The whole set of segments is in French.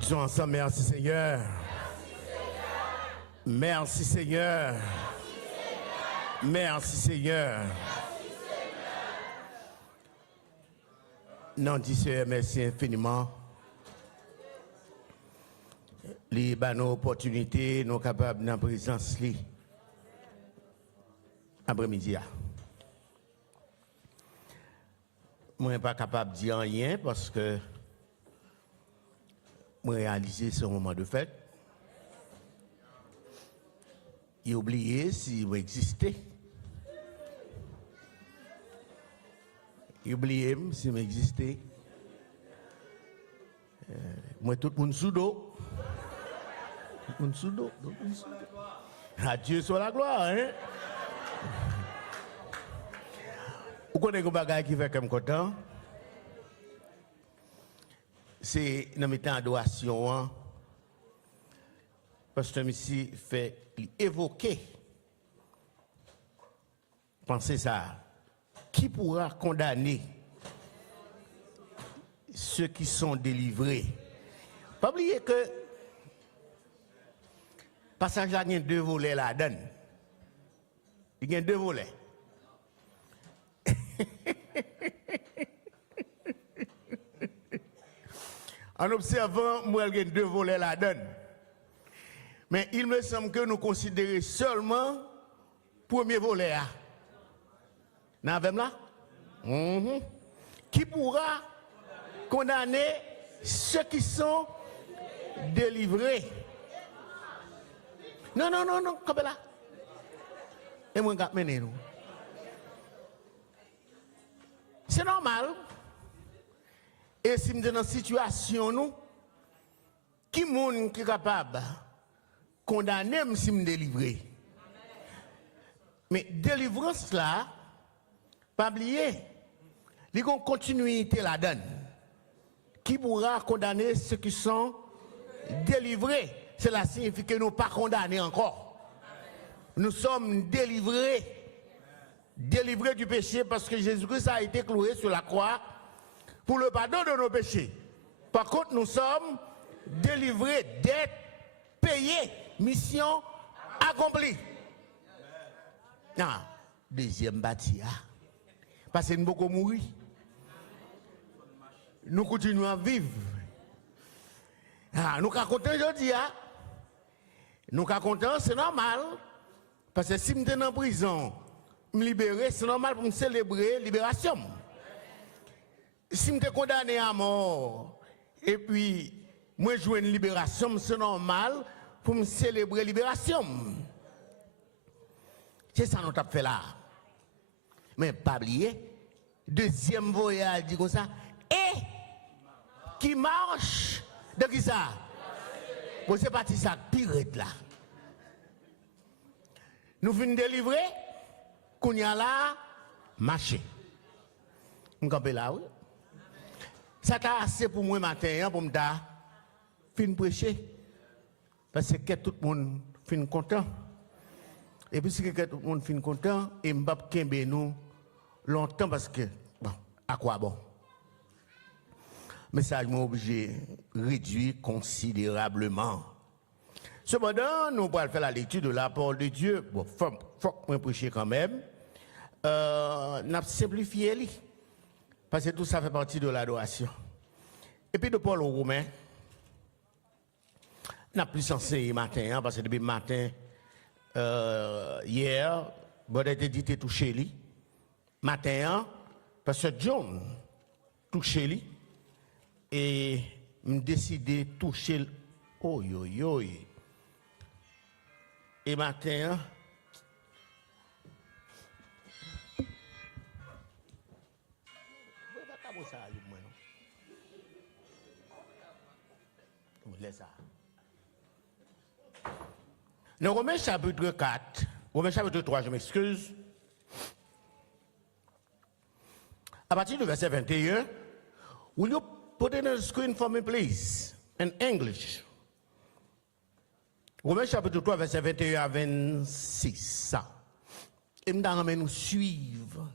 Disons ensemble, merci Seigneur. Merci Seigneur. Merci Seigneur. Non, dis Seigneur, merci infiniment. Les bonnes opportunités, nous sommes capables dans la présence après-midi. Je ne suis pas capable de dire rien parce que je réalisé ce moment de fête. J'ai oublié si vous existez. J'ai oublié si vous existez. Moi, tout le monde sous dos. Tout le monde sous dos. Adieu sur la gloire, hein? Vous connaissez un bagage qui fait comme content? C'est dans mes temps d'adoration, parce que ici fait évoquer. Pensez ça. Qui pourra condamner ceux qui sont délivrés? Pas oublier que passage là, il y a deux volets là-dedans. Il y a deux volets. En observant, moi, il y a deux volets là-dedans. Mais il me semble que nous considérons seulement le premier volet. Nous avons là? Qui pourra condamner ceux qui sont délivrés? Non, comme là. Et moi, je vais mener nous. C'est normal. Et si nous sommes dans une situation, nous, qui est capable de condamner si nous délivrer? Mais délivrance là, pas oublier, il y a une continuité là-dedans. Qui pourra condamner ceux qui sont délivrés? Cela signifie que nous ne sommes pas condamnés encore. Nous sommes délivrés. Délivrés du péché parce que Jésus-Christ a été cloué sur la croix pour le pardon de nos péchés. Par contre, nous sommes délivrés d'être payés. Mission accomplie. Ah, deuxième bâti. Parce que nous beaucoup mourir. Nous continuons à vivre. Ah, nous sommes contents aujourd'hui. Nous sommes contents, c'est normal. Parce que si nous sommes en prison, me libérer, c'est normal pour me célébrer la libération. Si je suis condamné à mort, et puis moi je joue une libération, c'est normal pour me célébrer la libération. C'est ça que nous avons fait là. Mais pas oublier, deuxième voyage, dit comme ça, et qui marche, de qui ça? Bon, c'est parti ça, pirate là. Nous venons délivrer, qu'on y a là, marcher. Nous campons là, oui. Ça t'a assez pour moi matin, pour me dire, fin prêcher. Parce que tout le monde fin content. Et puis, si tout le monde fin content, et m'bap kembe nous longtemps parce que, bon, à quoi bon? Mais ça, je m'ai obligé de réduire considérablement. Cependant, nous allons faire la lecture de la parole de Dieu. Bon, faut que prêcher quand même. Nous avons simplifié. Parce que tout ça fait partie de l'adoration. Et puis de Paul aux Romains, n'a plus enseigné matin, parce que depuis le matin, hier, bon, été dit que touché lui. Matin, parce que John touché lui. Et me décidé de toucher. Oh yo yo. Et matin, dans Romains chapitre 4, Romains chapitre 3, je m'excuse. À partir du verset 21, will you put it on the screen for me, please, in English? Romains chapitre 3, verset 21 à 26. Ça. Et nous suivre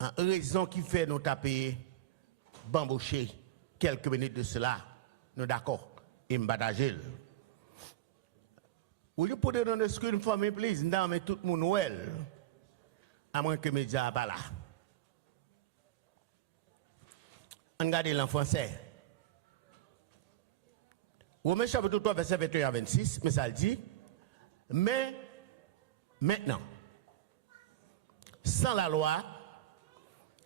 en raison qui fait nous taper, bambocher quelques minutes de cela. Nous d'accord. et me partager. Will you put it on the screen for me, please? Now, mais tout le monde well. À moins que mes médias pas là. Regardez en français. Romains chapitre 3, verset 21 à 26, mais ça le dit. Mais maintenant, sans la loi,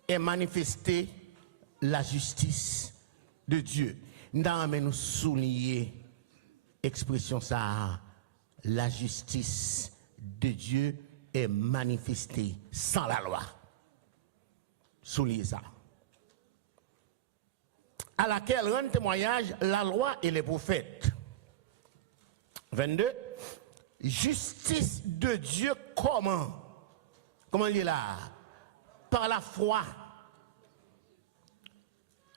est manifestée la justice de Dieu. Nous souligner l'expression ça. La justice de Dieu est manifestée sans la loi. Soulignez ça. À laquelle rendent témoignage la loi et les prophètes. 22. Justice de Dieu comment? Comment il est là? Par la foi.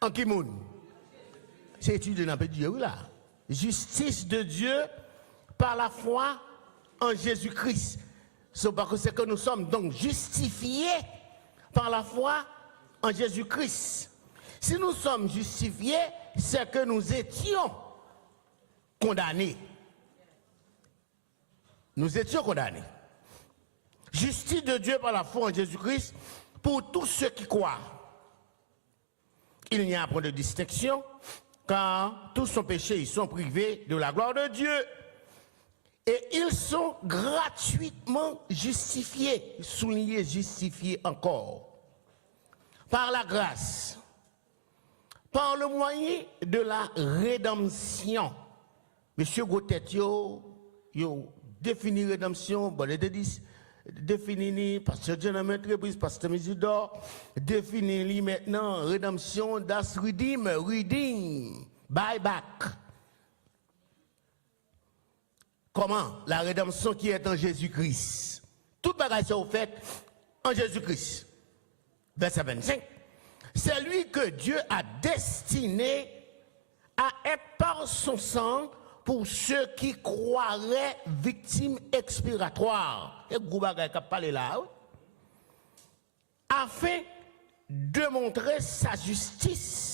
En qui moun? C'est étudié dans le Dieu là. Justice de Dieu par la foi en Jésus-Christ. C'est parce que c'est que nous sommes donc justifiés par la foi en Jésus-Christ. Si nous sommes justifiés, c'est que nous étions condamnés. Nous étions condamnés. Justice de Dieu par la foi en Jésus-Christ pour tous ceux qui croient. Il n'y a point de distinction, car tous sont péchés, ils sont privés de la gloire de Dieu. Et ils sont gratuitement justifiés, soulignez justifiés encore, par la grâce, par le moyen de la rédemption. Monsieur Gotet, yo défini rédemption, bon, défini, pasteur John Entreprise, pasteur Misidor, défini maintenant rédemption, das redeem, buyback. Comment? La rédemption qui est en Jésus-Christ. Toute bagage est faite en Jésus-Christ. Verset 25. C'est lui que Dieu a destiné à être par son sang pour ceux qui croiraient victimes expiratoires. Et gros bagage qui a parlé là. Afin de montrer sa justice.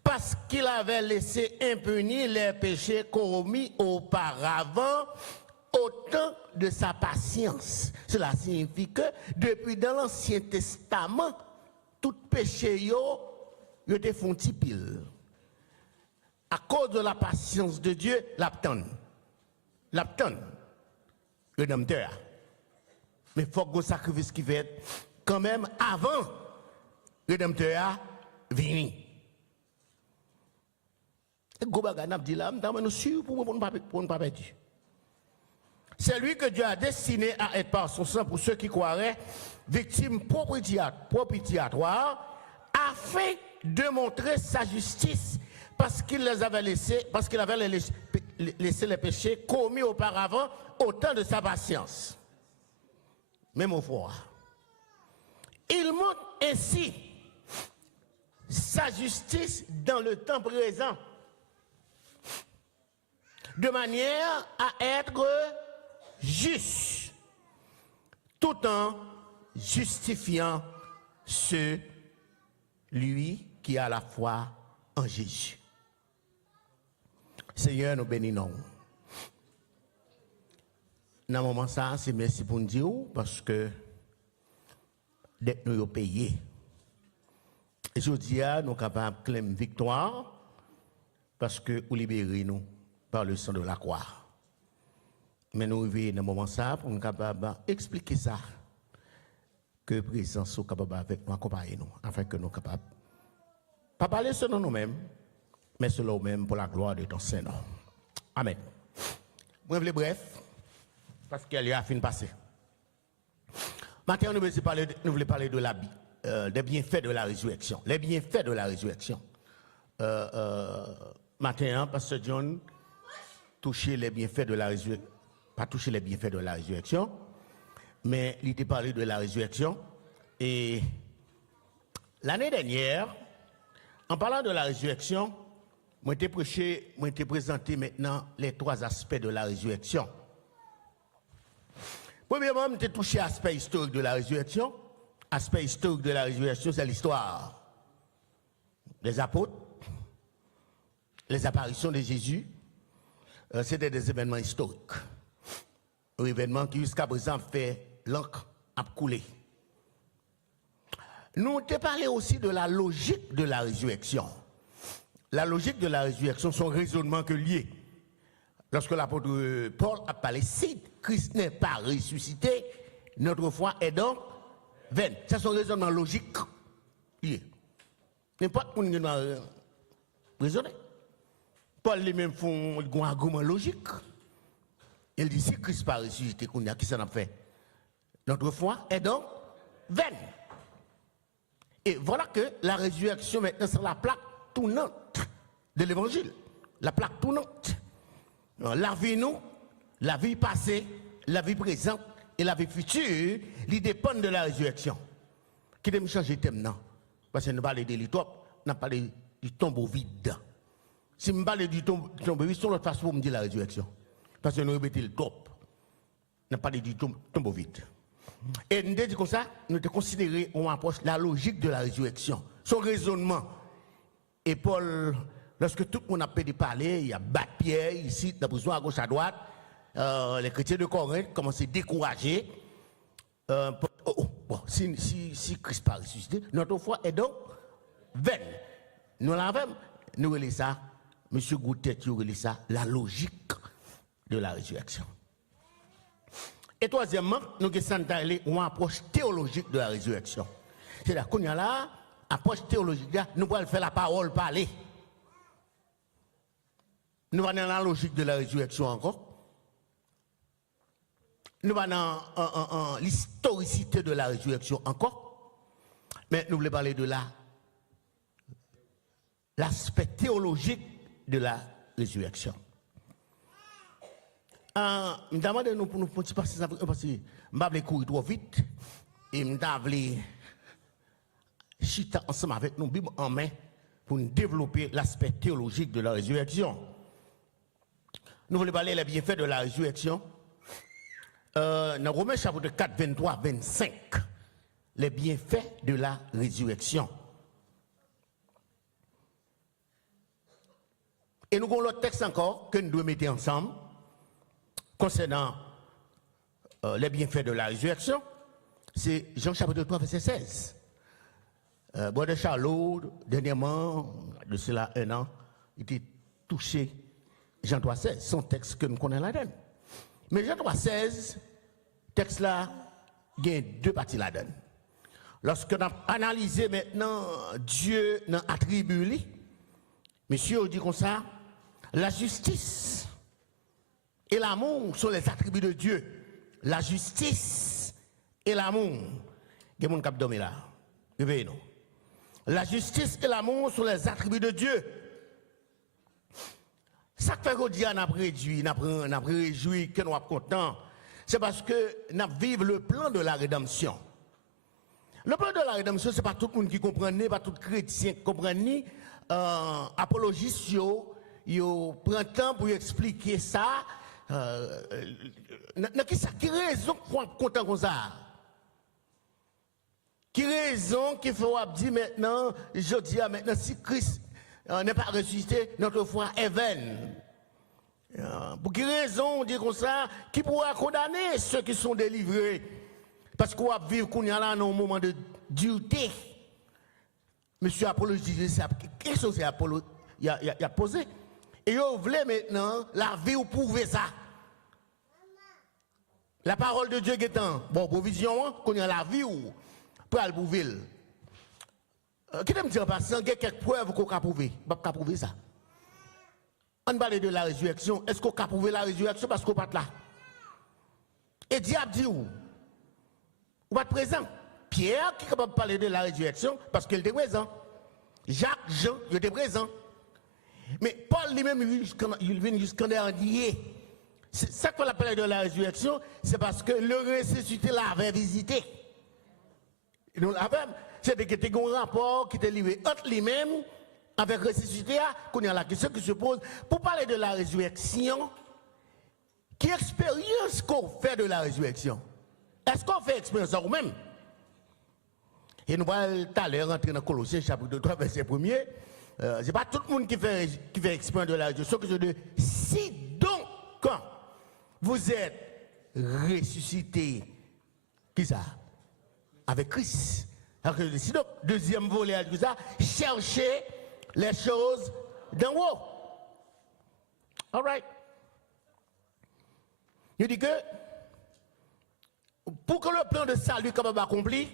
Parce qu'il avait laissé impunis les péchés commis auparavant au temps de sa patience. Cela signifie que depuis dans l'Ancien Testament, tout péché yo te font pile. À cause de la patience de Dieu, l'abtonne, rédempteur. Mais il faut que le sacrifice qui fait quand même avant rédempteur venir. C'est lui que Dieu a destiné à être par son sang pour ceux qui croiraient victimes propitiatoires afin de montrer sa justice parce qu'il les avait laissés, parce qu'il avait laissé les péchés commis auparavant au temps de sa patience. Même au froid. Il montre ainsi sa justice dans le temps présent. De manière à être juste, tout en justifiant celui qui a la foi en Jésus. Seigneur, nous bénissons. Dans ce moment, ça, c'est merci pour nous dire, parce que dès que nous avons payé, je dis, nous sommes capables de clamer victoire, parce que nous libérons par le sang de la croix. Mais nous arrivons dans ce moment ça pour nous capables d'expliquer ça. Que la présence soit capable avec nous, accompagner nous, afin que nous soyons capables. Pas parler selon nous-mêmes, mais selon nous-mêmes pour la gloire de ton Saint-Nom. Amen. Je vais bref, parce qu'elle y a fini de passer. Maintenant, nous voulons parler de des bienfaits de la résurrection. Les bienfaits de la résurrection. Maintenant, Pasteur John touché les bienfaits de la résurrection, pas touché les bienfaits de la résurrection, mais il était parlé de la résurrection. Et l'année dernière, en parlant de la résurrection, moi t'ai présenté maintenant les trois aspects de la résurrection. Premièrement, je t'ai touché l'aspect historique de la résurrection. L'aspect historique de la résurrection, c'est l'histoire des apôtres, les apparitions de Jésus, c'était des événements historiques. Un événement qui jusqu'à présent fait l'encre à couler. Nous avons parlé aussi de la logique de la résurrection. La logique de la résurrection, son raisonnement que lié. Lorsque l'apôtre Paul a parlé, si Christ n'est pas ressuscité, notre foi est donc vaine. C'est son raisonnement logique lié. N'importe où nous doit raisonner. Paul lui-même font un argument logique. Il dit si Christ n'est pas ressuscité, qui s'en a fait? Notre foi est donc vaine. Et voilà que la résurrection maintenant c'est la plaque tournante de l'évangile. La plaque tournante. La vie nous, la vie passée, la vie présente et la vie future, ils dépendent de la résurrection. Qui me changer de thème, non? Parce que nous parlons de l'utop, nous parlons du tombeau vide. Si nous parlons du tombeau vide, c'est l'autre façon pour me dire la résurrection. Parce que nous répétons le top. Nous parlons du tombeau vide. Et nous disons comme ça, nous devons considérer, on approche la logique de la résurrection, son raisonnement. Et Paul, lorsque tout le monde a pu parler, il y a battu Pierre ici, dans besoin à gauche, à droite, les chrétiens de Corinthe commencent à décourager. Si Christ pas ressuscité, notre foi est donc vaine. Nous l'avons, nous relisons ça, M. Goutet, nous relisons ça, la logique de la résurrection. Et troisièmement, nous avons une approche théologique de la résurrection. C'est-à-dire qu'on y a là, approche théologique, nous allons faire la parole parler. Nous allons dans la logique de la résurrection encore. Nous allons dans l'historicité de la résurrection encore. Mais nous voulons parler de l'aspect théologique de la résurrection. Je demande nous pour nous passer ça parce que je vais courir trop vite et je vais chita ensemble avec nous, Bible en main, pour nous développer l'aspect théologique de la résurrection. Nous voulons parler des bienfaits de la résurrection. Dans Romains chapitre 4, 23, 25, les bienfaits de la résurrection. Et nous avons l'autre texte encore que nous devons mettre ensemble concernant les bienfaits de la résurrection. C'est Jean chapitre 3, verset 16. Brother Charlot, dernièrement, de cela 1 an, était touché. Jean 3, 16, son texte que nous connaissons là-dedans. Mais Jean 3, 16, texte là, il y a deux parties là-dedans. Lorsque nous avons analysé maintenant Dieu dans l'attribut, monsieur dit comme ça, la justice et l'amour sont les attributs de Dieu. La justice et l'amour. Il y a mon cap dormi là. Réveillez-nous. La justice et l'amour sont les attributs de Dieu. Ça fait qu'aujourd'hui, on a réjoui, on a réjoui, que nous sommes contents. C'est parce que nous vivons le plan de la rédemption. Le plan de la rédemption, ce n'est pas tout le monde qui comprend, pas tout chrétien qui comprend, apologistes, ils prennent temps pour expliquer ça. Qui raison pour être content comme ça? Qui raison qu'il faut dire maintenant, je dis maintenant, si Christ n'est pas ressuscité, notre foi est vaine. Pour quelle raison on dit comme ça? Qui pourra condamner ceux qui sont délivrés? Parce qu'on va vivre qu'on y a là dans un moment de dureté. Monsieur Apollo disait ça. Qu'est-ce que c'est Apollo? Il a posé. Et vous voulez maintenant la vie ou prouver ça. La parole de Dieu est en bon provision, qu'on y a la vie ou pour aller prouver. Qui me dit en passant, il y a quelques preuves qu'on peut prouver. On peut prouver ça. On parle de la résurrection. Est-ce qu'on peut prouver la résurrection parce qu'on n'est pas là? Et diable dit où? Ou pas présent? Pierre qui est capable de parler de la résurrection parce qu'il était présent. Jacques, Jean, il était présent. Mais Paul lui-même, il vient jusqu'en dernier. C'est ça qu'on appelle de la résurrection, c'est parce que le ressuscité l'avait visité. Et nous l'avons, c'est qu'il y a un rapport qui était livré entre lui-même avec le ressuscité, qu'on y a la question qui se pose. Pour parler de la résurrection, quelle expérience qu'on fait de la résurrection? Est-ce qu'on fait expérience à nous-mêmes? Et nous allons tout à l'heure rentrer dans Colossiens chapitre 3, verset 1er. c'est pas tout le monde qui fait exprès de la résurrection, que je dis, si donc, quand vous êtes ressuscité, qui ça? Avec Christ. Alors, si donc, deuxième volet, tout ça, cherchez les choses d'en haut. All right. Il dit que, pour que le plan de salut soit capable d'accomplir,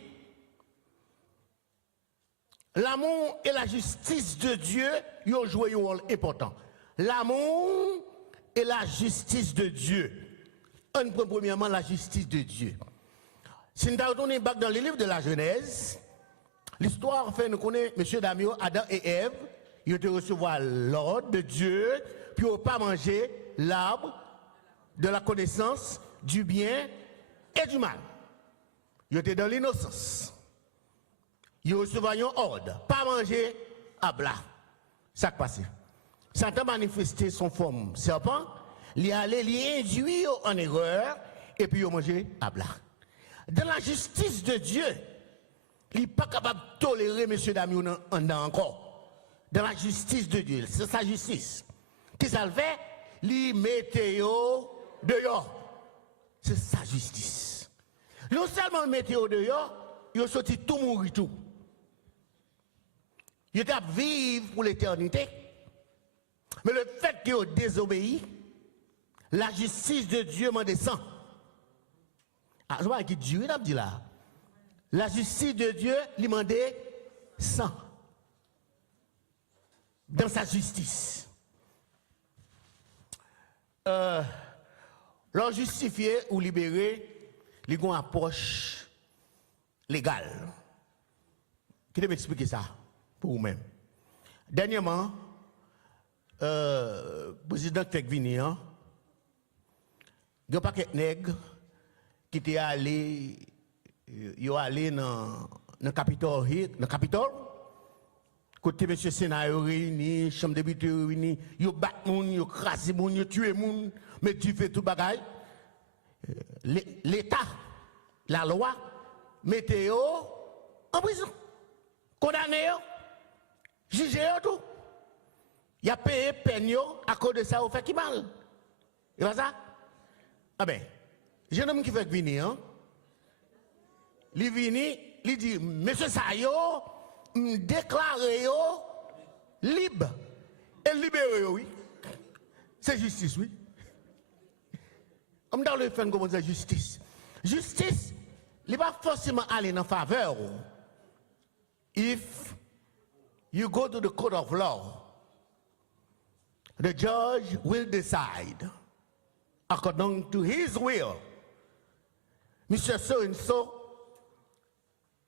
l'amour et la justice de Dieu ils ont joué un rôle important. L'amour et la justice de Dieu. On prend premièrement la justice de Dieu. Si nous retournons dans le livre de la Genèse, l'histoire fait nous connaître M. Damio, Adam et Ève, ils ont été recevoir l'ordre de Dieu, puis ils n'ont pas mangé l'arbre de la connaissance du bien et du mal. Ils étaient dans l'innocence. Ils recevaient un ordre, pas manger à blanc. Ça qui passe. Satan manifesté son forme serpent, il allait l'induire en erreur, et puis il manger à blanc. Dans la justice de Dieu, il n'est pas capable de tolérer M. Damien encore. Dans la justice de Dieu, c'est sa justice. Qui ça le fait? Il mettait dehors. C'est sa justice. Non seulement il mettait dehors, il a sorti tout mourir tout. Il était à vivre pour l'éternité. Mais le fait qu'il a désobéi, la justice de Dieu m'en descend. Ah, je vois qui Dieu il dit là. La justice de Dieu lui demandait 100. Dans sa justice. Leur justifier ou libérer, ils ont une approche légale. Qui peut m'expliquer ça pour vous-même? Dernièrement, le président Tekvini, il y a un paquet de nègres qui étaient allés dans le Capitole, côté M. Sénat réuni, chambre de députés réuni, ils battent les gens, ils crasent les gens, ils tuent les gens, mais tu fais tout bagaille. L'État, la loi, mettez en prison, condamné, jugé tout. Il a payé peine à cause de ça, au fait qui mal. Et pas ça? Ah ben, j'ai un homme qui fait venir, il vient, il dit, monsieur Sayo, me déclaré libre et libéré, oui. C'est justice, oui. On dans le fait comment dire justice. Justice, il ne va pas forcément aller en faveur. If you go to the court of law, the judge will decide according to his will. Mr. So and so,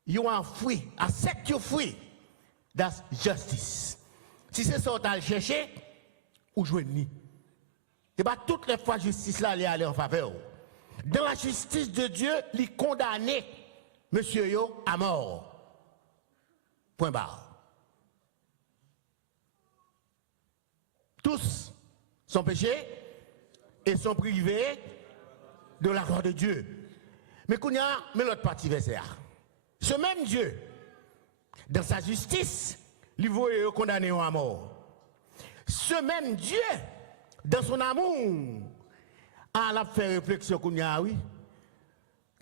you are free. I set you free. That's justice. Si c'est ça que tu as cherché, ou joignez. Et bien, toutes les fois, justice là, elle est allée en faveur. Dans la justice de Dieu, il condamne monsieur yo à mort. Point barre. Tous sont péchés et sont privés de la gloire de Dieu. Mais l'autre partie verset. Ce même Dieu, dans sa justice, il veut condamner à mort. Ce même Dieu, dans son amour, a fait réflexion qu'on y a, oui.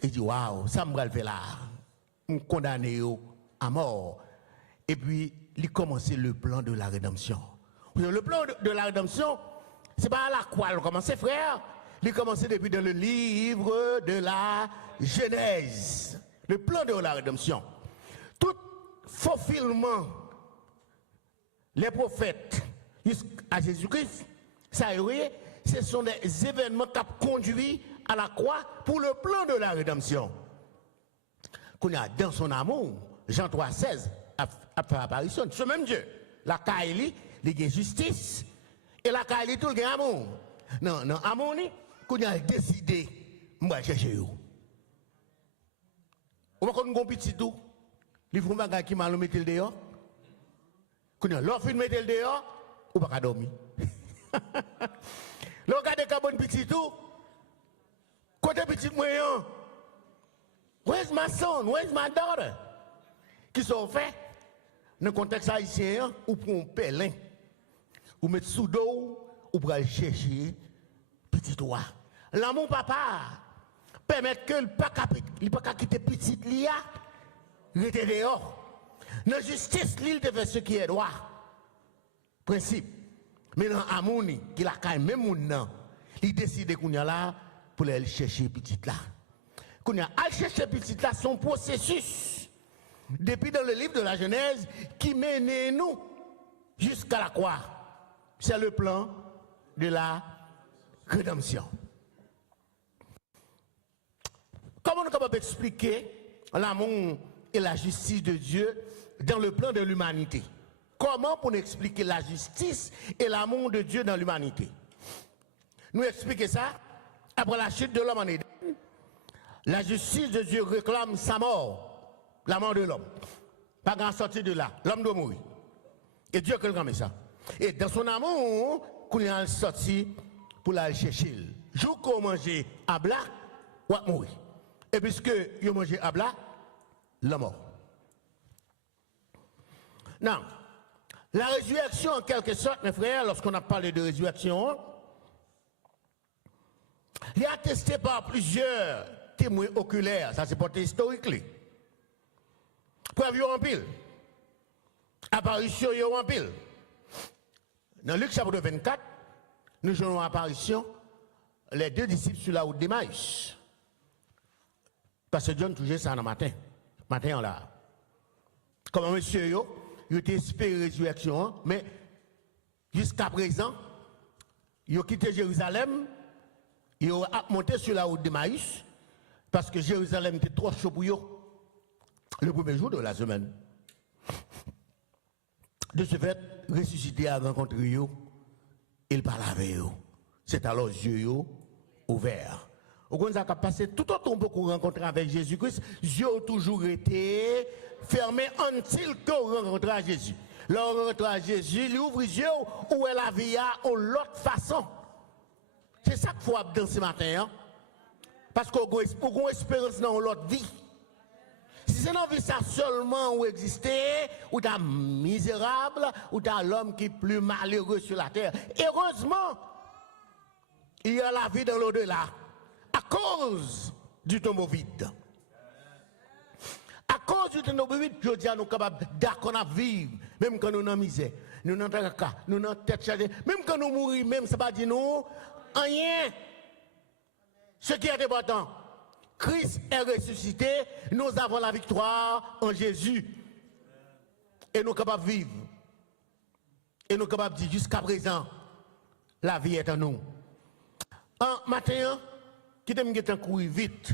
Il dit, waouh, ça me fait là. On condamne à mort. Et puis, il commence le plan de la rédemption. Le plan de la rédemption, ce n'est pas à la croix, il commence, frère. Il commence depuis dans le livre de la Genèse. Le plan de la rédemption. Tout fulfillement, les prophètes jusqu'à Jésus-Christ, ça ce sont des événements qui ont conduit à la croix pour le plan de la rédemption. Qu'on a dans son amour, Jean 3,16 a fait apparition. Ce même Dieu, la Kaili, il y a justice, et la Kaili, tout le monde amour. Non, non, amour, qu'on a décidé, moi, chercher où. Ou pas qu'on a un petit tout, il faut que qui m'a mis le dehors. Qu'on a l'offre de mettre le dehors, ou pas qu'à dormir. Le regardez comme un petit tout, côté petit moyen, where's my son, where's my daughter? Qui sont faits? Dans le contexte haïtien, ou prend un pèlerin, ou met sous dos, ou pour aller chercher petit roi. L'amour papa permet que le pas quitter petit lia, rester dehors. Dans la justice, l'île de faire ce qui est droit. Principe. Mais dans l'amour, qui a quand même moun, il décide qu'on y a là pour aller chercher petit là. Qu'on y a aller chercher petit là, son processus. Depuis dans le livre de la Genèse, qui mène nous jusqu'à la croix. C'est le plan de la rédemption. Comment on est capable d'expliquer l'amour et la justice de Dieu dans le plan de l'humanité? Comment pour nous expliquer la justice et l'amour de Dieu dans l'humanité? Nous expliquer ça après la chute de l'homme en Éden. La justice de Dieu réclame sa mort, la mort de l'homme. Pas grand sortir de là, l'homme doit mourir. Et Dieu réclame ça. Et dans son amour, qu'on est sorti pour aller chercher. Jour qu'on mange à blanc, ou à mourir. Et puisque il mange à blanc, la mort. Non. La résurrection, en quelque sorte, mes frères, lorsqu'on a parlé de résurrection, il est attesté par plusieurs témoins oculaires, ça c'est porté historiquement. Preuve en pile. Apparition en pile. Dans Luc chapitre 24, nous jouons apparition les deux disciples sur la route d'Emmaüs. Parce que John touchait ça dans le matin. Matin là. Comme monsieur yo, il était espéré résurrection, mais jusqu'à présent, il a quitté Jérusalem, il a monté sur la route d'Emmaüs, parce que Jérusalem était trop chaud pour eux, le premier jour de la semaine. De ce fait, ressuscité à rencontrer eux, il parle avec eux. C'est alors yeux ouverts. Au contraire, ça a passé tout autant pour rencontrer avec Jésus-Christ, yeux ont toujours été fermés until qu'on rencontre à Jésus. Lorsqu'on rencontre à Jésus, il ouvre les yeux où est la vie à l'autre façon. C'est ça qu'il faut dans ce matin. Hein? Parce qu'on a une espérance dans l'autre vie. Si c'est dans la vie ça seulement où exister, ou t'as misérable, ou t'as l'homme qui est plus malheureux sur la terre. Heureusement, il y a la vie dans l'au-delà. À cause du tombeau vide. À cause du tombeau vide, je dis à nous capables d'accord à vivre, même quand nous sommes en misère, nous sommes en cas, nous sommes en tête chargée, même quand nous mourons, même ça ne va pas dire nous rien. Ce qui est important, Christ est ressuscité, nous avons la victoire en Jésus. Et nous sommes capables de vivre. Et nous sommes capables de dire jusqu'à présent, la vie est en nous. Un matin, qui t'aime que courir vite.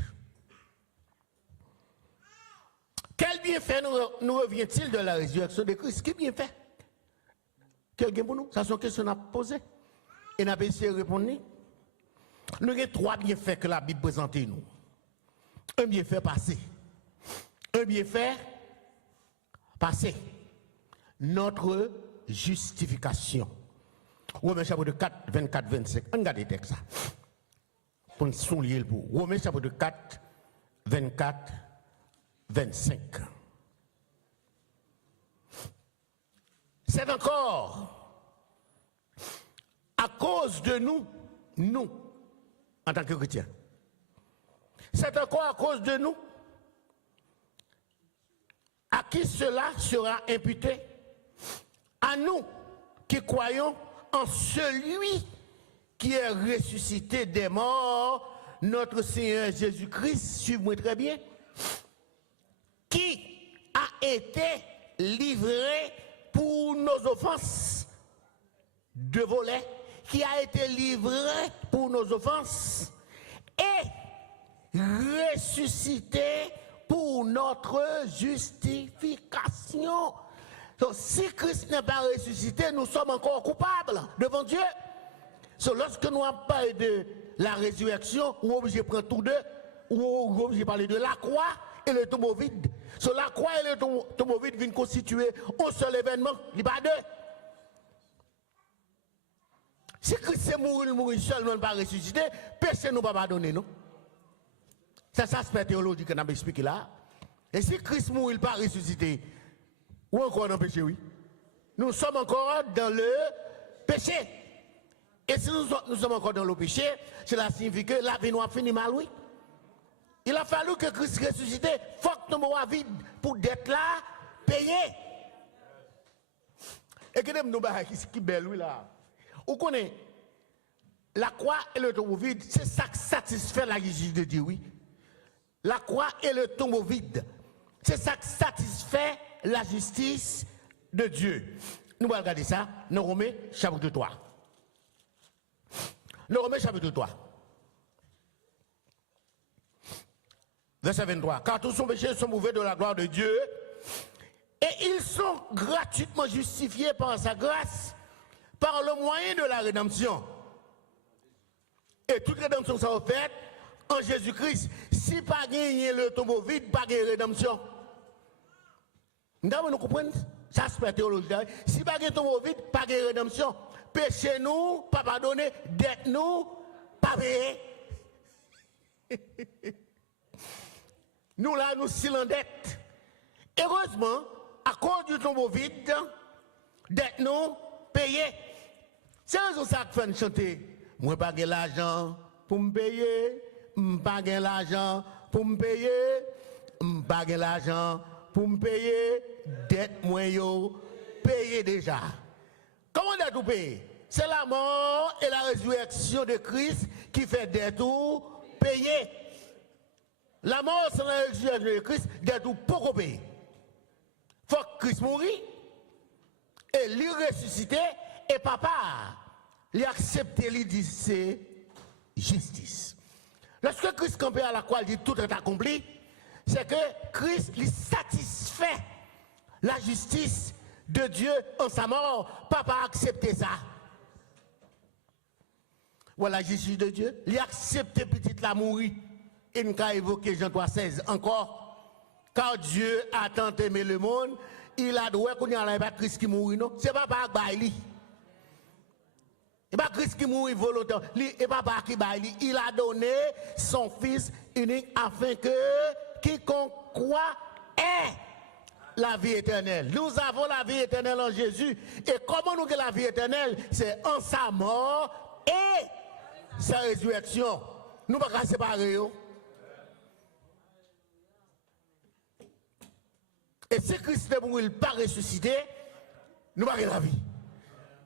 Quel bienfait nous revient-il de la résurrection de Christ? Quel bienfait? Quel gain pour nous? Ça sont questions à poser. Et nous avons essayé de répondre. Nous avons trois bienfaits que la Bible présente nous. Un bienfait passé. Un bienfait passé. Notre justification. Romains chapitre 4, 24, 25. Regardez le texte. Pour nous souligner le bout. Romains chapitre 4, 24, 25. C'est encore à cause de nous, en tant que chrétiens. C'est encore à cause de nous à qui cela sera imputé. À nous qui croyons en celui qui est ressuscité des morts, notre Seigneur Jésus-Christ, suivez-moi très bien, qui a été livré pour nos offenses, de volets, qui a été livré pour nos offenses et ressuscité pour notre justification. Donc, si Christ n'est pas ressuscité, nous sommes encore coupables devant Dieu. So, lorsque nous parlons de la résurrection, nous sommes obligés de prendre tous deux, ou nous sommes obligés de parler de la croix et le tombeau vide. So, la croix et le tombeau vide viennent constituer un seul événement, il n'y a pas deux. Si Christ est mort, il mourit seul, non pas ressuscité, personne ne va pas pardonner, non? C'est ça l'aspect théologique qu'on a expliqué là. Et si Christ mourit, il n'est pas ressuscité, Ou encore dans le péché, oui. Nous sommes encore dans le péché. Et si nous sommes encore dans le péché, cela signifie que la vie nous a fini mal, oui. Il a fallu que Christ ressuscité, il faut que nous soyons vides pour d'être là, payé. Et que nous qui belle, oui, là. Vous connaissez, la croix et le tombeau vide, c'est ça qui satisfait la justice de Dieu, oui. La croix et le tombeau vide, c'est ça qui satisfait la justice de Dieu. Nous allons regarder ça dans Romains chapitre 3. Dans Romains chapitre 3. Verset 23. Car tous sont péchés sont mauvais de la gloire de Dieu. Et ils sont gratuitement justifiés par sa grâce, par le moyen de la rédemption. Et toute rédemption sera faite en Jésus-Christ. Si pas gagner le tombeau vide, pas gagner rédemption. Nous comprenons ça, c'est théologique. Si pas gagner le tombeau vide, pas gagner rédemption. Péché nous, pas pardonner, dette nous, pas payer. Nous là, nous sommes en dette. Heureusement, à cause du tombeau vide, dette nous, payer. C'est raison ça que fait chanter. Moi, pas de l'argent pour me payer. Pas de l'argent pour me payer. Pas de l'argent pour me payer. Dette, moi, yo, payer déjà. Comment dette ou payer? C'est la mort et la résurrection de Christ qui fait dette ou payer. La mort, c'est la résurrection de Christ, dette ou pour payer. Il faut que Christ mourit et lui ressusciter et papa. Il accepte, il dit c'est justice. Lorsque Christ campait à la croix, il dit tout est accompli, c'est que Christ lui satisfait la justice de Dieu en sa mort. Papa a accepté ça. Voilà la justice de Dieu. Il a accepté petite la mourir. Et nous avons évoqué Jean 3,16 encore. Car Dieu a tant aimé le monde, il a doué qu'on y a pas Christ qui mourit, non? C'est pas par Baili. Et pas Christ qui mourit volontairement. Et pas par qui Baili. Il a donné son Fils unique afin que quiconque croit ait la vie éternelle. Nous avons la vie éternelle en Jésus. Et comment nous avons la vie éternelle? C'est en sa mort et sa résurrection. Nous ne pouvons pas séparer. Et si Christ ne mourit pas ressuscité, nous n'avons pas la vie.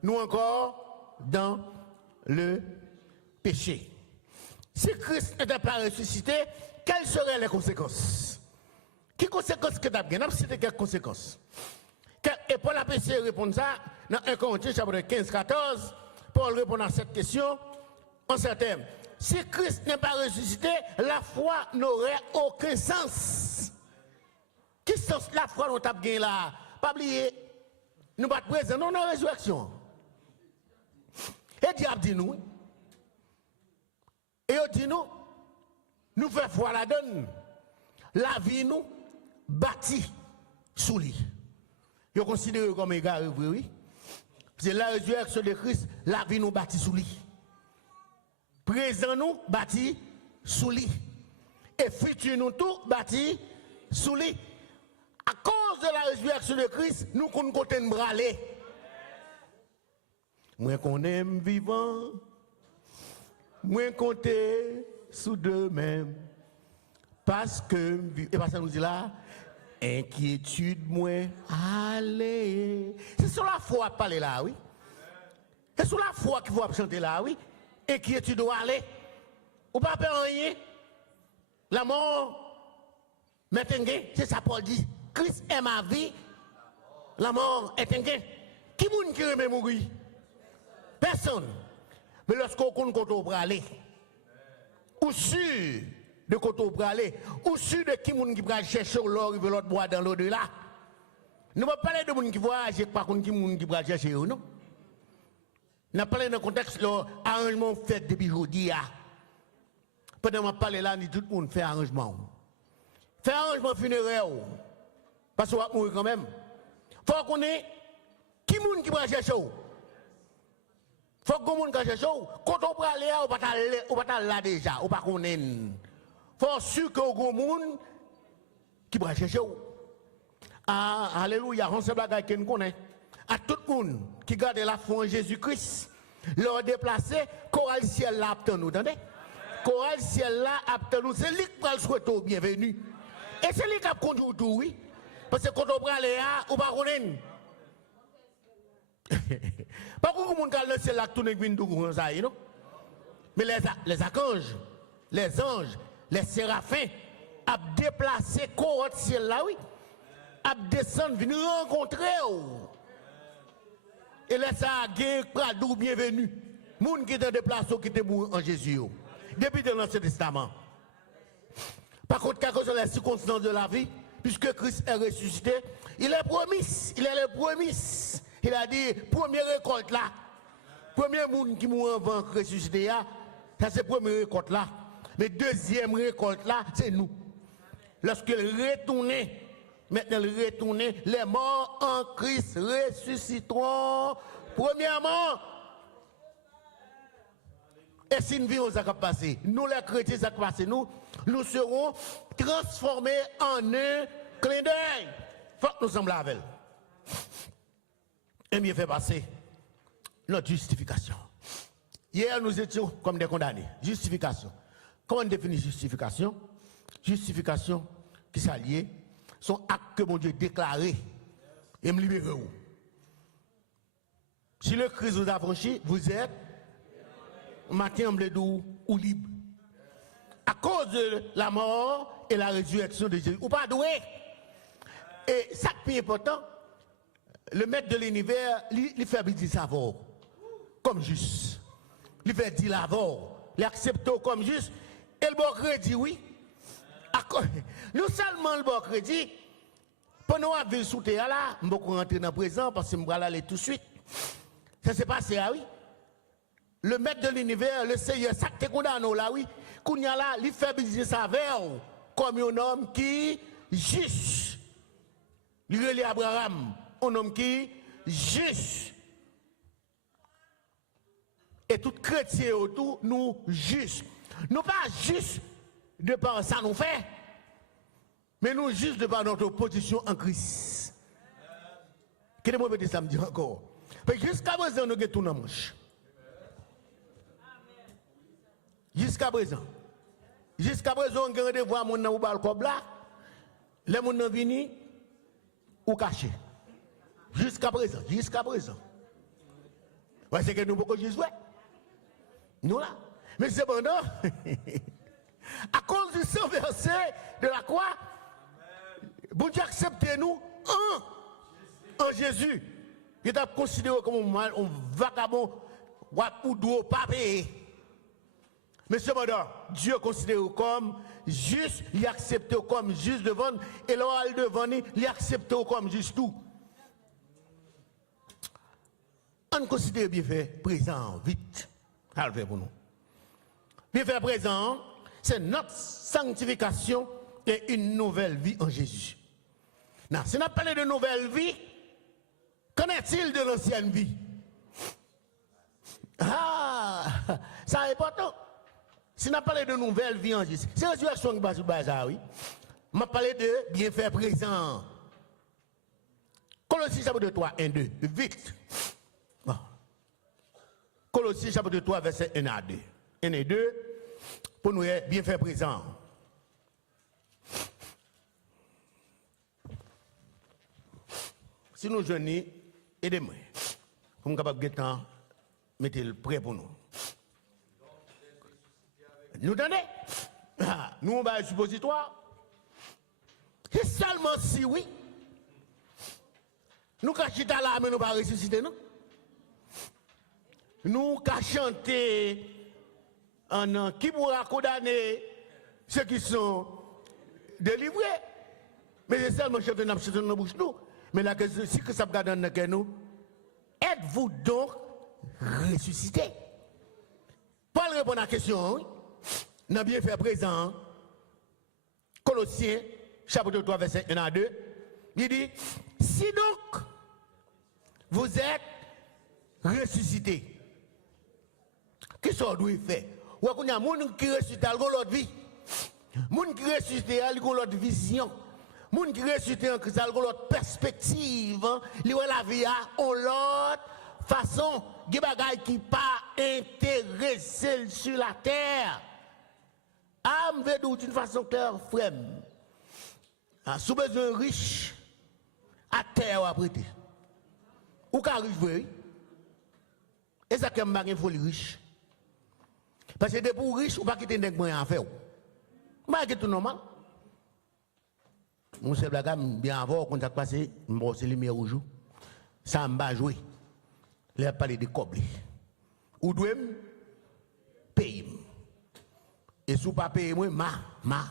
Nous encore dans le péché. Si Christ n'était pas ressuscité, quelles seraient les conséquences? Quelles conséquences que tu as bien? C'était quelles conséquences? Et Paul a essayé de répondre ça dans 1 Corinthiens chapitre 15-14. Paul répond à cette question en ces termes. Si Christ n'est pas ressuscité, la foi n'aurait aucun sens. Quel sens la foi nous tape gain là? Pas oublier, nous pas présents dans la résurrection. Et diable dit nous. Et il dit nous faisons foi la donne. La vie nous bâtit sous lui. Vous considérez comme égaré, oui. C'est la résurrection de Christ, la vie nous bâtit sous lui. Présent nous bâtit sous lui. Et futur nous tout bâtit sous lui. À cause de la résurrection de Christ, nous qu'on côté de braler. Moi qu'on aime vivant, moi compter sous deux mêmes. Parce que, et parce que nous dit là, inquiétude, moi, allez. C'est sur la foi à parler là, oui. C'est sur la foi qu'il faut chanter là, oui. Inquiétude doit aller. Ou pas peur rien. La mort, maintenant, c'est ça Paul dit. Christ est ma vie, la mort est un gain. Qui moun qui remet mourir? Personne. Mais lorsqu'on compte qu'on va aller, ou sûr de qu'on va aller, ou sûr de qui moun qui va chercher l'or et l'autre bois dans l'au-delà. Nous ne parlons pas de moun qui voyage, par contre qui moun qui va chercher, non? Nous parlons dans le contexte de l'arrangement fait depuis aujourd'hui. Pendant que je parle là, tout le monde fait arrangement. Fait arrangement funéraire. Parce qu'on va mourir quand même. Il faut qu'on ait qui moun qui va chercher. Il faut qu'on moun qui va chercher. Quand on va aller, on va aller là déjà. On va qu'on ait. Il faut sûr que on moun qui va chercher. Ah, alléluia, on se bagaille qu'on connaît. À tout le monde qui garde la foi en Jésus-Christ, leur déplacer, chorale ciel là, apte nous, entendez? Chorale ciel là, apte nous, c'est lui qui va le souhaiter bienvenue. Et c'est lui qui a conduit tout, oui. Parce que quand on prend les A, on va connaître. Pas beaucoup de monde qui a laissé la tourner comme ça, non? Mais les archanges, les anges, les séraphins, a déplacé cohorte ciel là, oui. A descendre, venir rencontrer. Et là, ça a gagné, pradou, bienvenue. Moun qui est déplacé, qui était en Jésus. Depuis l'Ancien Testament. Par contre, quelles que soient les circonstances de la vie, puisque Christ est ressuscité, il est promis. Il est le promis. Il a dit, première récolte là. Premier monde qui mourut avant de ressusciter, ça c'est la première récolte là. Mais deuxième récolte là, c'est nous. Lorsqu'il retournait, maintenant il retournait, les morts en Christ ressusciteront. Premièrement, et si nous vivons ça qui passé, nous les chrétiens ça qui passé, nous serons transformés en un clin d'œil. Faut que nous sommes là avec elle. Et bien fait passer notre justification. Hier nous étions comme des condamnés. Justification. Comment on définit justification? Justification qui s'allie, son acte que mon Dieu déclaré et me libérer. Si le Christ vous a franchi, vous êtes matin ou libre. À cause de la mort et la résurrection de Jésus. Ou pas doué. Et ça qui est important, le maître de l'univers, il fait dire savoir comme juste. Il fait dire l'avant, il accepte comme juste. Et le bon crédit, oui. Non seulement le bon crédit, pendant la vie sous terre là, je vais rentrer dans le présent parce que je vais aller tout de suite. Ça s'est passé, ah oui. Le maître de l'univers, le Seigneur, ça qui est condamné là, oui. Kounya là, il fait business avec comme un homme qui juste. Il est Abraham, un homme qui juste. Et tout chrétien autour, nous juste. Nous pas juste de par ça nous fait, mais nous juste de par notre position en Christ. Qu'est-ce que je veux ça me dit encore? Jusqu'à présent, nous avons tout dans la manche. Jusqu'à présent, on a rendez-vous à mon ou balcon là, les gens sont venus ou cachés. Jusqu'à présent. C'est que nous pouvons juste nous là. Mais cependant, à cause du sang versé de la croix, bon Dieu accepte nous en Jésus. Il est considéré comme un vagabond ou doux pas payé. Mais cependant, Dieu considère comme juste, il accepte comme juste devant, et l'oral devant, il accepte comme juste tout. On considère bien fait présent, vite. Ça le fait pour nous. Bien fait présent, c'est notre sanctification et une nouvelle vie en Jésus. Non, si on parle de nouvelle vie, qu'en est-il de l'ancienne vie? Ah, ça est important. Si on parle de nouvelle vie en Jésus, c'est la résurrection qui passe sur bazar, oui. On va parler de bienfait présent. Colossiens chapitre 3, 1, 2, vite. Bon. Colossiens chapitre 3, verset 1 à 2. 1 et 2, pour nous bienfait présent. Si nous jeunes, aidez-moi. Pour nous capables de temps, mettez-le prêt pour nous. Nous entendez? Nous on va un suppositoire. C'est seulement si oui. Nous cachons là, mais nous ne pas ressusciter, non? Nous chanter en qui pourra condamner ceux qui sont délivrés. Mais c'est seulement chanter dans la bouche nous. Mais la question, si que ça regarde dans nous, êtes-vous donc ressuscité? Paul répond à la question, oui. N'a bien fait présent, Colossiens, chapitre 3, verset 1 à 2, il dit, si donc vous êtes ressuscité, qu'est-ce qu'on doit faire? Ou qu'il y a des gens qui ressuscitent, ils ont l'autre vie. Les gens qui ressuscitent, ils ont l'autre vision. Moun qui ressuscité en Christ, a l'autre perspective, li wè la vie a en l'autre façon, des bagailles qui pas intéressé sur la terre. Am veut d'une façon claire, frère. Sous besoin riche, à terre ou à prêter. Ou qu'à riche, oui. Et ça, comme il faut les riches. Parce que pour riche, ou pas quitter des moyens à faire. Pas tout normal. Mon chef blague, bien avant, quand ça passé, c'est lumière rouge. Ça m'a joué. Il a parlé de coble. Ou doit payer. Et si vous ne pas payer, moi, ma.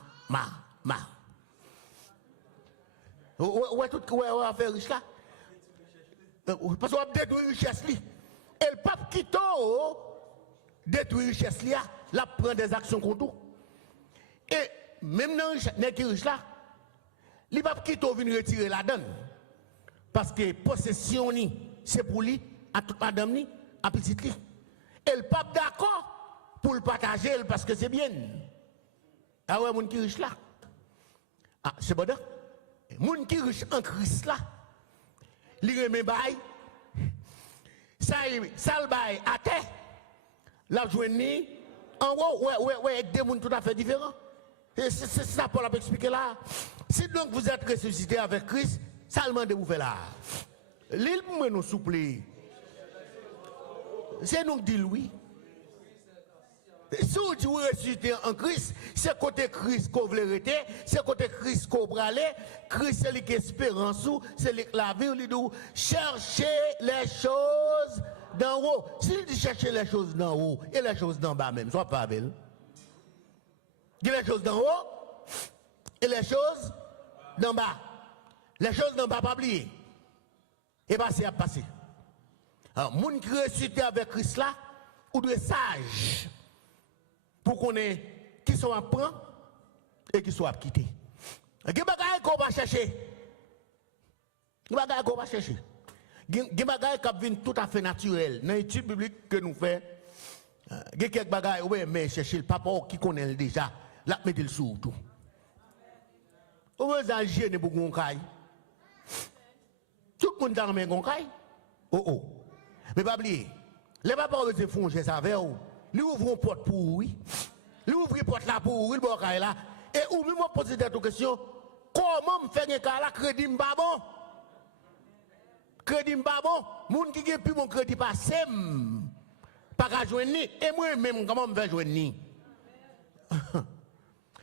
Ouais, tout ce va faire riche là. Parce qu'on va détruire richesse là. Et le pape qui détruire richesse là, la prend des actions contre tout. Et même dans les riches là, le pape qui vient retirer la donne. Parce que possession, c'est pour lui, à toute madame, à petite li. Et le pape d'accord pour le partager parce que c'est bien. Ah ouais, mon qui riche là. Ah, c'est bon, moun qui riche en Christ là, li remet bail, ça le bail à terre, la journée, en haut, ouais, des moun tout à fait différents. C'est ça Paul a expliqué là. Si donc vous êtes ressuscité avec Christ, ça le demande de vous faire là. L'île pour nous souple. C'est nous qui disons oui. Si vous ressuscitez en Christ, c'est côté Christ qu'on veut arrêter, c'est côté Christ qu'on veut aller. Christ, c'est l'espérance, c'est la vie, il dit chercher les choses d'en haut. S'il dit chercher les choses d'en haut et les choses d'en bas même, soit pas avec. Il y a les choses d'en haut et les choses d'en bas. Les choses d'en bas, pas oublier. Et passer à passer. Alors, les gens qui ressuscitent avec Christ là, ou doivent sage. Pour qu'on ait qui sont à prendre et qui sont à quitter. Il y a des choses qu'on va chercher. Il y a des choses qu'on va chercher. Il y a des choses qui viennent tout à fait naturelles. Dans l'étude biblique que nous faisons, il y a quelques choses oui, mais chercher le papa qui connaît déjà, là, mettez le sous tout. Vous voyez, ça gêne pour qu'on caille. Tout le monde a un caille. Oh. Mais pas oublier, les papas ont font ça avec vous. Lui ouvre une porte pour oui. Lui ouvre une porte là pour oui, le là. Et ou même poser des questions, comment me faire un cas là, crédit m'pas bon? Crédit m'pas bon? Moun qui a plus mon crédit passé, pas qu'à joindre ni. Et moi-même, comment me faire joindre ni?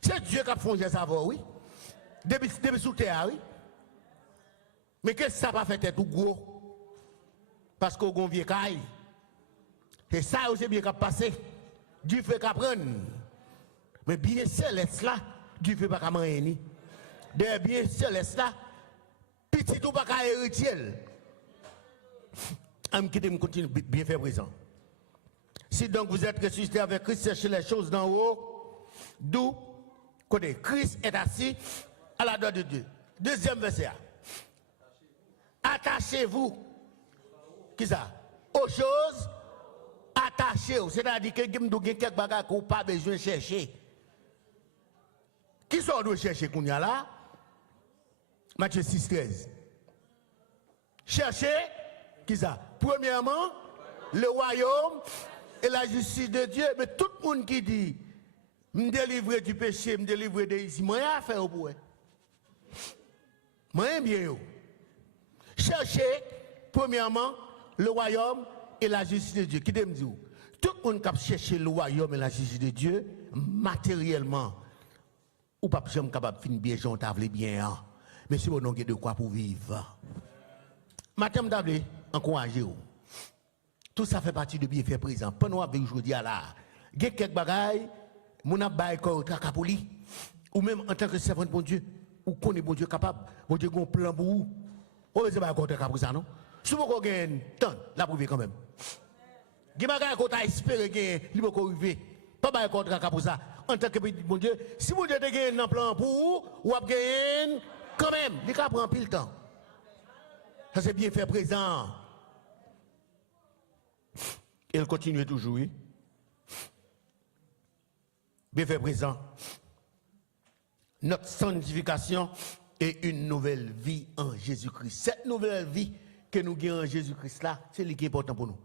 C'est Dieu qui a fait ça avant, oui. Depuis sous terre, oui. Mais qu'est-ce que ça va faire tout gros? Parce qu'on vient caille. Et ça aussi bien qu'à passer. Dieu fait qu'à prendre. Mais bien céleste là, Dieu fait pas qu'à manger. De bien céleste là, petit tout pas qu'à héritier. Je continue bien faire présent. Si donc vous êtes ressuscité avec Christ, cherchez les choses d'en haut, d'où côté Christ est assis à la droite de Dieu. Deuxième verset. Attachez-vous. Qui ça? Aux choses attachées. C'est-à-dire que vous avez quelques bagages que vous n'avez pas besoin de chercher. Qui sont nous chercher qu'on y a là? Matthieu 6, 13. Cherchez, qui ça? Premièrement, le royaume et la justice de Dieu. Mais tout le monde qui dit, me délivrer du péché, me délivrer de ici, moi, à faire au bout. Moi, bien. Cherchez, premièrement, le royaume et la justice de Dieu. Qui me dit? Tout le monde qui cherche le royaume et la justice de Dieu, matériellement, ou pas capable de finir bien, j'en t'avais bien. Mais si vous n'avez de quoi pour vivre. Madame Davle, encouragez-vous. Tout ça fait partie de bien faire présent. Pendant avec aujourd'hui à là, il y a quelques bagailles, mon abaye kakapoli, ou même en tant que servant de bon Dieu, ou connaît bon Dieu capable, bon Dieu a un plan pour vous. On ne peut pas contre ça, non? Si vous avez un temps, la prouver quand même. Il y a des bagailles qu'on a espéré gagner, il faut arriver. Pas de contre pour ça. En tant que bon Dieu, si vous avez un plan pour vous, vous avez gagné quand même. Il prend pile temps. Ça c'est bien fait présent. Il continue toujours. Oui? Bien fait présent. Notre sanctification et une nouvelle vie en Jésus-Christ. Cette nouvelle vie que nous gagnons en Jésus-Christ là, c'est ce qui est important pour nous.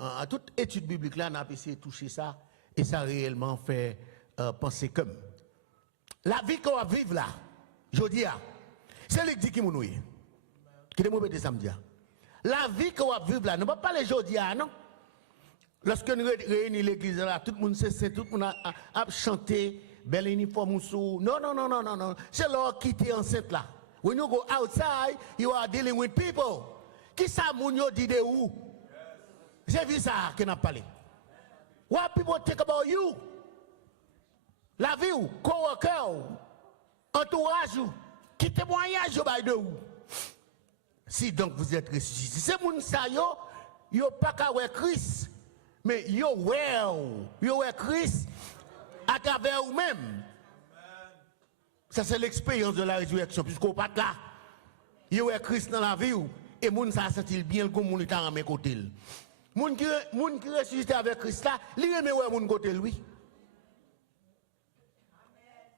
À toute étude biblique là, on a essayé de toucher ça et ça réellement fait penser comme. La vie qu'on va vivre là, je dis, c'est ce qui dit nous est. Qui est mauvais samedi. La vie qu'on va vivre là, ne va pas les jeudi, non? Lorsque nous réunissons l'église là, tout le monde sait, tout le monde a chanté, bel uniforme sous. Non. C'est là qui est enceinte là. When you go outside, you are dealing with people. Qui ça moun yo dit de où? C'est vu ça que n'a parlé. What people think about you? La vie ou, coworker ou, entourage ou, qui témoignage ou de où? Si donc vous êtes ressuscité, c'est moun sa yo pas qu'à voir Christ, mais yo ouais Christ à travers vous-même. Ça c'est l'expérience de la résurrection, puisqu'au pas là, yo ouais Christ dans la vie ou, et moun ça senti bien le moun est à mes côtés. Moun qui ressuscité avec Christ là, li remet ouais moun côté lui.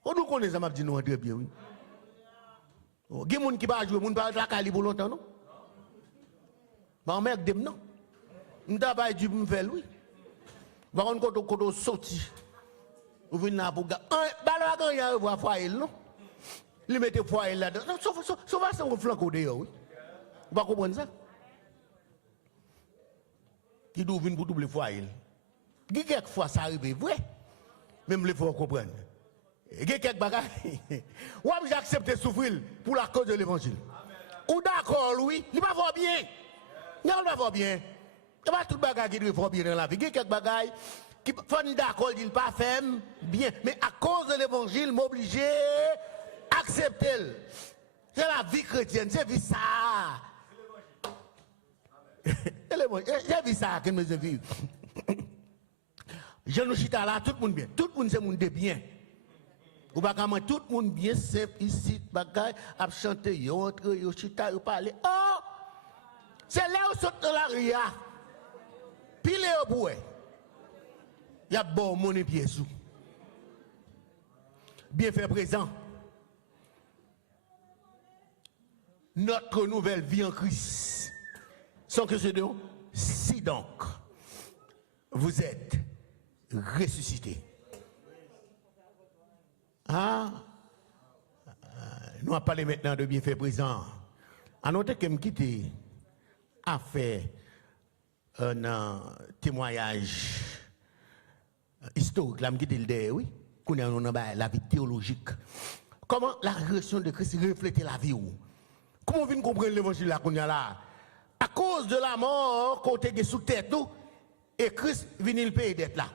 On nous connaît ça m'a dit nous très bien oui. Il y a des gens qui ne jouent pas, ils ne jouent pas pour longtemps, non? Bah, on met des non. On travaille du me faire, oui. Bah, on a sorti. On vient là pour gagner. Bah, là, il y a un foyer, non? Il met des foyers là-dedans. Sauf que c'est un flanc dehors, oui. Vous ne comprenez ça? Qui doit venir pour doubler foyer. Quelquefois, ça arrive, vrai. Même les faut comprendre. Il y a quelques bagages. Ou j'ai accepté de souffrir pour la cause de l'évangile. Ou d'accord, oui, il va voir bien. Non, il va voir bien. Il n'y a pas tout bagage qui doit voir bien dans la vie. Il y a quelques bagages qui font d'accord, il ne pas faire bien. Mais à cause de l'évangile, m'obliger à accepter. C'est la vie chrétienne, c'est vu ça. J'ai vu ça que nous avons vu. Je nous chita là, tout le monde bien. Tout le monde c'est monde de bien. Ou pas comment tout le monde bien simple ici, bagaille, a chanté, yo entre, yo chita, yo parler. Oh! C'est là où saute dans la ria. Pile au bout. Il y a bon mon pied sous. Bien fait présent. Notre nouvelle vie en Christ. Sans que ce don, si donc vous êtes ressuscité. Nous allons parler maintenant de bienfait présent. À noter que je quitte a fait un témoignage historique. Là, je quitte le dé, oui. Qu'on a la vie théologique. Comment la résurrection de Christ reflète la vie ou? Comment vous comprendre l'évangile là qu'on a là? À cause de la mort qu'on est sous tête tout, et Christ vient le payer d'être là.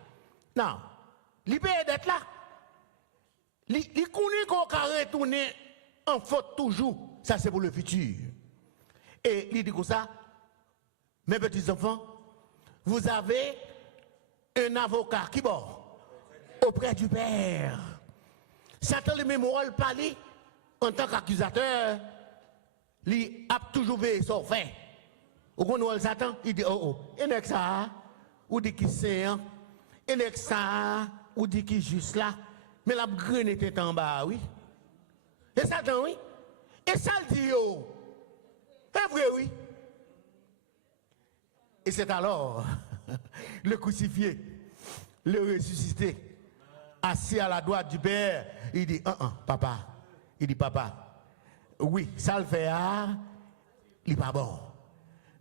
Non, il paye d'être là. Il connaît qu'on va retourner en faute toujours. Ça, c'est pour le futur. Et il dit comme ça, mes petits enfants, vous avez un avocat qui bord auprès du Père. Satan, le mémoire, parler en tant qu'accusateur, il a toujours veillé son fait. Au contraire, Satan, il dit, et n'est-ce ça, ou dit qu'il c'est, et n'est-ce ça, ou dit qu'il juste là. Mais la graine était en bas, oui. Et Satan, oui. Et ça le dit, c'est vrai, oui. Et c'est alors le crucifié, le ressuscité, assis à la droite du Père, il dit, papa. Il dit, papa, oui, ça le fait, il n'est pas bon.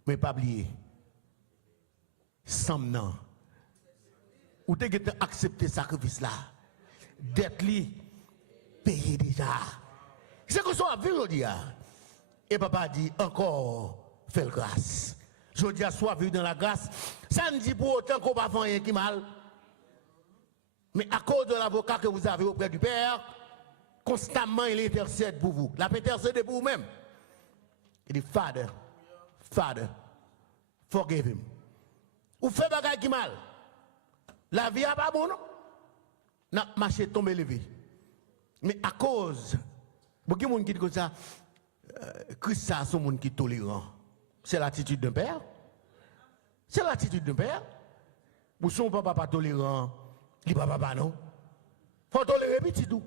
Mais pas oublier. Sans non. Ou t'es accepté ce sacrifice là. D'être li payé déjà. C'est que ça a vu aujourd'hui. Et papa dit encore, fais le grâce. Je dis à soit vu dans la grâce. Ça ne dit pour autant qu'on va faire rien qui mal. Mais à cause de l'avocat que vous avez auprès du Père, constamment il intercède pour vous. La peut intercéder pour vous-même. Il dit, Father, forgive him. Ou fait bagay qui mal. La vie a pas bon, non? N'a marché tomber levé. Mais à cause, beaucoup de gens qui disent comme ça, Christ, ça, c'est un monde qui est tolérant. C'est l'attitude d'un père. C'est l'attitude d'un père. Ou son papa pas tolérant, il pas papa non. Faut tolérer petit tout.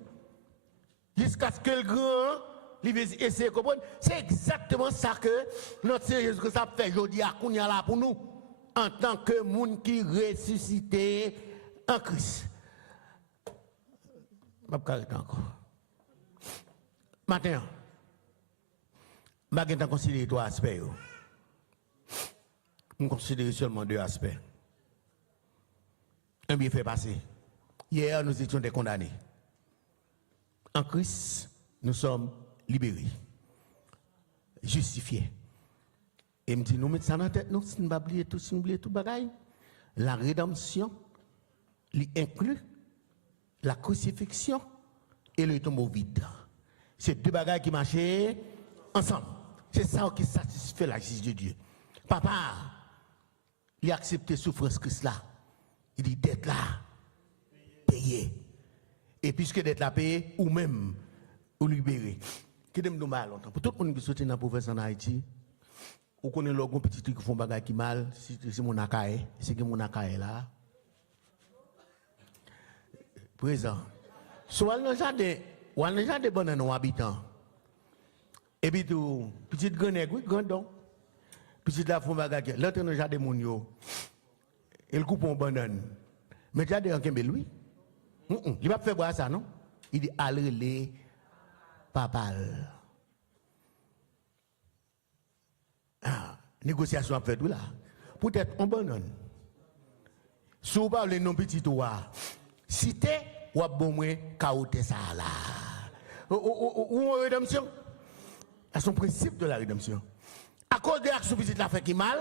Jusqu'à ce que le grand il veut essayer de comprendre. C'est exactement ça que notre Seigneur Jésus-Christ a fait aujourd'hui à Kounia là pour nous, en tant que monde qui ressuscité en Christ. Je vais m'arrêter encore. Maintenant, je vais considérer trois aspects. Je vais considérer seulement deux aspects. Un bien fait passer. Hier, nous étions des condamnés. En Christ, nous sommes libérés, justifiés. Et me dit, nous mettons ça dans la tête, nous, si nous oublions tout, si nous oublions tout bagaille. La rédemption, inclut la crucifixion et le tombeau vide. C'est deux bagailles qui marchaient ensemble. C'est ça qui satisfait la justice de Dieu. Papa, il a accepté souffrance Christ là. Il dit, d'être là, payé. Et puisque d'être là payé, ou même, ou libéré. Qui me mal longtemps. Pour tout le monde qui soutient dans la province en Haïti, ou connaît le petit truc qui font bagaille qui mal, c'est mon akaye, c'est que mon akaye là. Présent. Soit le jardin, ou le jardin bon nos habitants. Et puis tout, petit grenègue, oui, grandon. Petit là font bagaille, l'autre dans le jardin mon yo. Il coupe en banane. Mais le jardin en Kembel, oui. Il va faire boire ça, non? Il dit, allez les papa. Négociation à faire tout là. Peut-être on banane. Si vous parlez non petit toi, si t'es ou bon moins caoté ça là. Ou rédemption. À son principe de la rédemption. À cause de l'action petite la fait qui mal,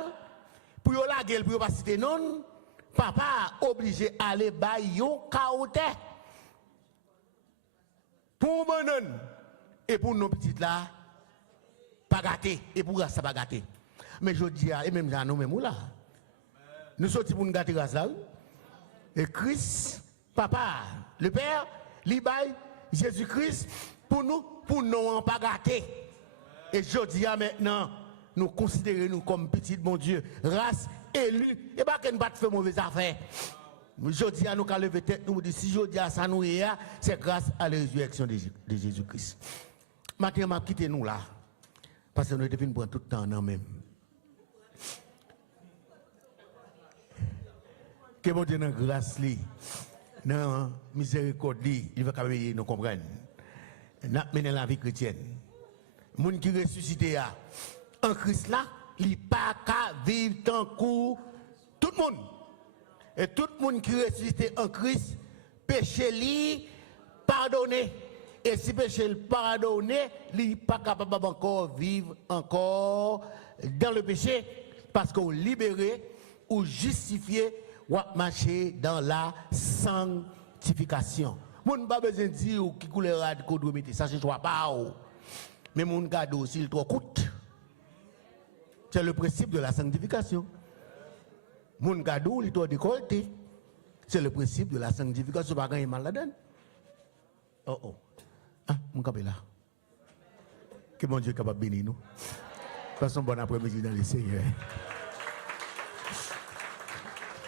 pour yo la gueule, pour yo pas citer non, papa obligé aller bailler yo caoté. Pour banane et pour nos petites là, pas gâté et pour ça pas gâté. Mais je dis et même nous même là. Nous sortis pour nous gâter grâce là. Et Christ, papa, le Père, l'Ibaï, Jésus-Christ, pour nous pas gâter. Et je dis maintenant, nous considérons nous comme petits bon Dieu, race élue, et pas qu'on ne va faire mauvaise affaire. Je dis à nous qu'à lever tête, nous dit si je dis à ça nous c'est grâce à la résurrection de Jésus-Christ. Maintenant, je quitte nous là, parce que nous devons prendre tout le temps en même. Que mon Dieu dans grâce, dans miséricorde, il va quand nous comprendre. Nous mener la vie chrétienne. Les gens qui ressuscitent en Christ là, il n'y a pas qu'à vivre tant que tout le monde. Et tout le monde qui ressuscite en Christ, péché lui pardonné. Et si péché pardonné, il n'est pas capable encore vivre encore dans le péché parce qu'on libéré ou justifié ou marcher dans la sanctification. Mon pas besoin de dire qui coulera de code mettre ça c'est toi pas. Mais mon cadeau s'il trop coûte. C'est le principe de la sanctification. Mon cadeau il doit décolleter. C'est le principe de la sanctification pas gagner mal là-dedans. Oh. Ah, mon capé là. Que mon Dieu est capable de bénir nous. Passons bon après-midi dans le Seigneur.